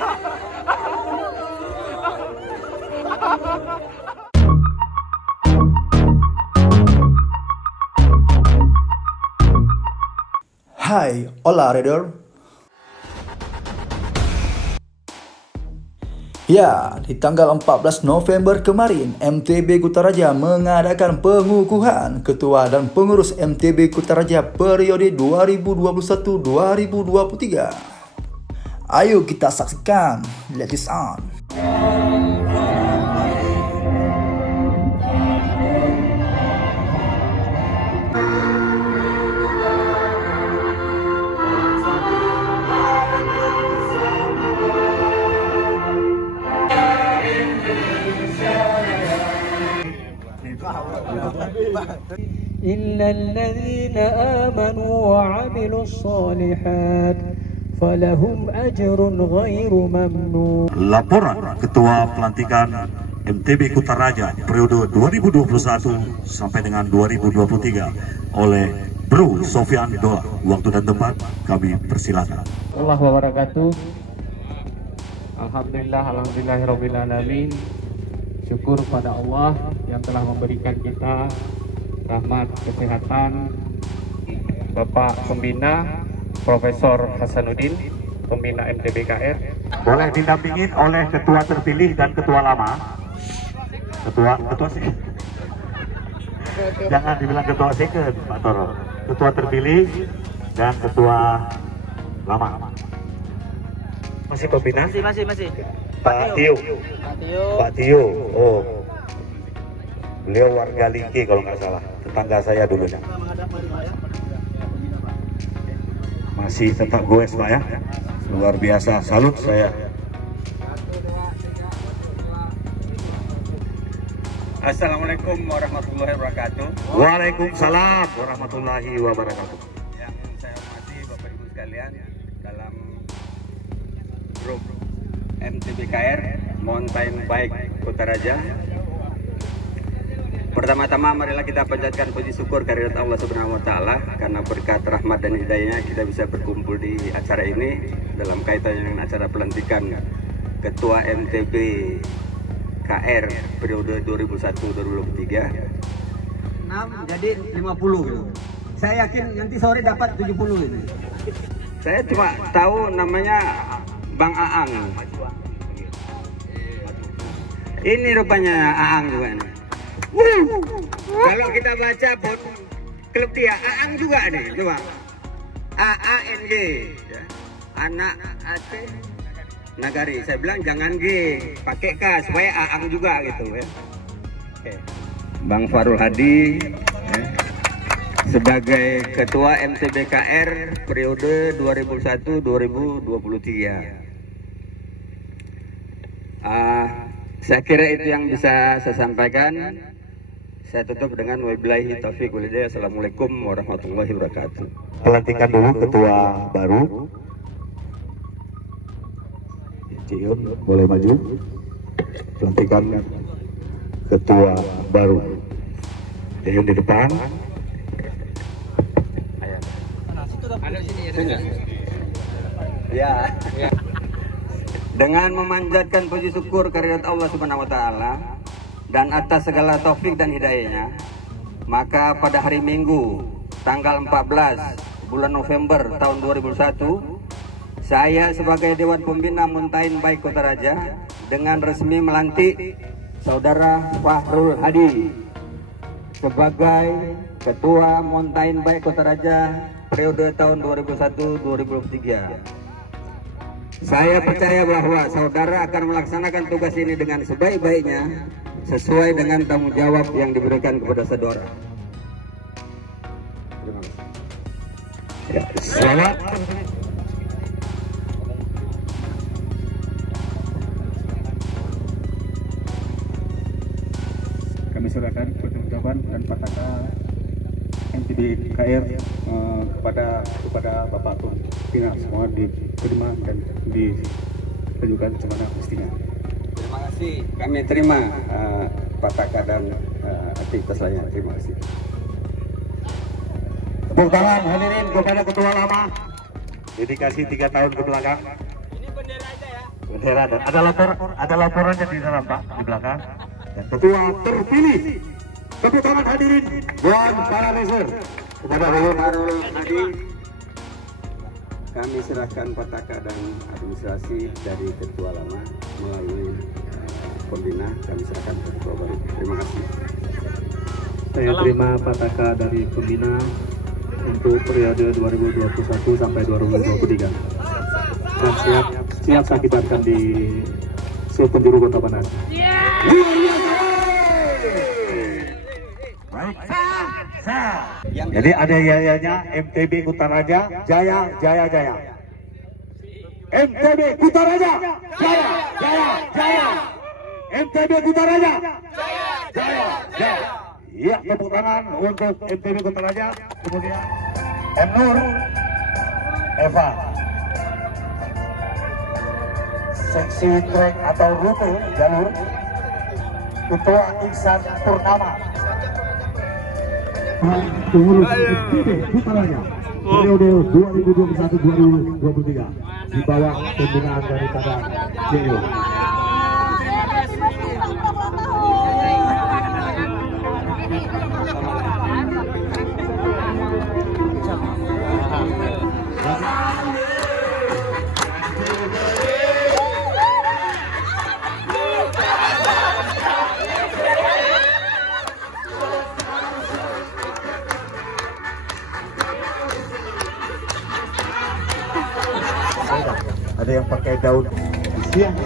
Hai, hola Redor. Ya, di tanggal 14 November kemarin, MTB Kutaraja mengadakan pengukuhan ketua dan pengurus MTB Kutaraja periode 2021-2023. Ayo kita saksikan, let this on. إلا الذين آمنوا وعملوا الصالحات فلهم أجر غير ممنون. Laporan Ketua Pelantikan MTB Kutaraja periode 2021 sampai dengan 2023 oleh Bro Sofyan Doa. Waktu dan tempat kami persilakan. Allahu wabarakatuh. Alhamdulillahirabbil alamin. Syukur pada Allah yang telah memberikan kita rahmat kesehatan, Bapak Pembina Profesor Hasanuddin, Pembina MTBKR. Boleh didampingin oleh ketua terpilih dan ketua lama. Ketua sih. Jangan dibilang ketua second, Pak Toro. Ketua terpilih dan ketua lama. Masih pembina? Masih. Pak Tio. Pak Tio. Oh. Beliau warga Lingke kalau nggak salah. Tetangga saya dulunya. Masih tetap goes Pak ya. Luar biasa. Salut saya. Assalamualaikum warahmatullahi wabarakatuh. Waalaikumsalam warahmatullahi wabarakatuh. Yang saya hormati Bapak Ibu sekalian dalam grup MTBKR Mountain Bike Kutaraja. Pertama-tama marilah kita panjatkan puji syukur kehadirat Allah Subhanahu wa taala karena berkat rahmat dan hidayahnya kita bisa berkumpul di acara ini dalam kaitannya dengan acara pelantikan Ketua MTB KR periode 2001-2023. 6 jadi 50 gitu. Saya yakin nanti sore dapat 70 ini. Saya cuma tahu namanya Bang Aang. Ini rupanya Aang juga nih. Kalau kita baca klub dia Aang juga nih, coba. AANG ya. Anak Aceh Nagari. Saya bilang jangan G, pakai K supaya Aang juga gitu ya. Oke. Bang Farul Hadi ya, sebagai Ketua MTBKR periode 2001-2023. Saya kira itu yang bisa saya sampaikan. Saya tutup dengan wabillahi taufiq wal hidayah. Assalamualaikum warahmatullahi wabarakatuh. Pelantikan dulu ketua baru. Cion boleh maju. Pelantikan ketua baru. Cion di depan. Ya. Dengan memanjatkan puji syukur kehadirat Allah Subhanahu wa taala dan atas segala taufik dan hidayahnya, maka pada hari Minggu tanggal 14 bulan November tahun 2001, saya sebagai Dewan Pembina Mountain Bike Kutaraja dengan resmi melantik Saudara Fahrul Hadi sebagai Ketua Mountain Bike Kutaraja periode tahun 2001-2023. Saya percaya bahwa saudara akan melaksanakan tugas ini dengan sebaik-baiknya sesuai dengan tanggung jawab yang diberikan kepada saudara. Terima kasih. Ya, selamat. Kami serahkan pertanggungjawaban dan pataka MTBKR kepada Bapak Pembina, semua diterima dan ditunjukkan semana mestinya. Terima kasih. Kami terima pataka dan aktivitas lainnya. Terima kasih. Tepuk tangan hadirin kepada ketua lama. Dedikasi 3 tahun ke belakang. Ini bendera aja ya. bendera dan ada laporannya di dalam Pak di belakang. Dan ketua terpilih, tepuk tangan hadirin buat para racer. Kepada Harul Hadi, kami serahkan petaka dan administrasi dari ketua lama melalui Pembina, kami serahkan ke ketua baru. Terima kasih. Saya terima petaka dari Pembina untuk periode 2021 sampai 2023 dan siap saya kibarkan di penjuru Kota Panas. Baik. Jadi ada yayanya MTB Kutaraja, Jaya, Jaya, Jaya. MTB Kutaraja, Jaya, Jaya, Jaya. MTB Kutaraja, Jaya, Jaya, Jaya. Iya, tepuk tangan untuk MTB Kutaraja. Kemudian M. Nur, Eva. Seksi trek atau rute jalur Ketua Iksan Purnama. Pengurus MTB Kutaraja periode 2021-2023 di bawah pembinaan daripada CEO. Ada yang pakai daun siang.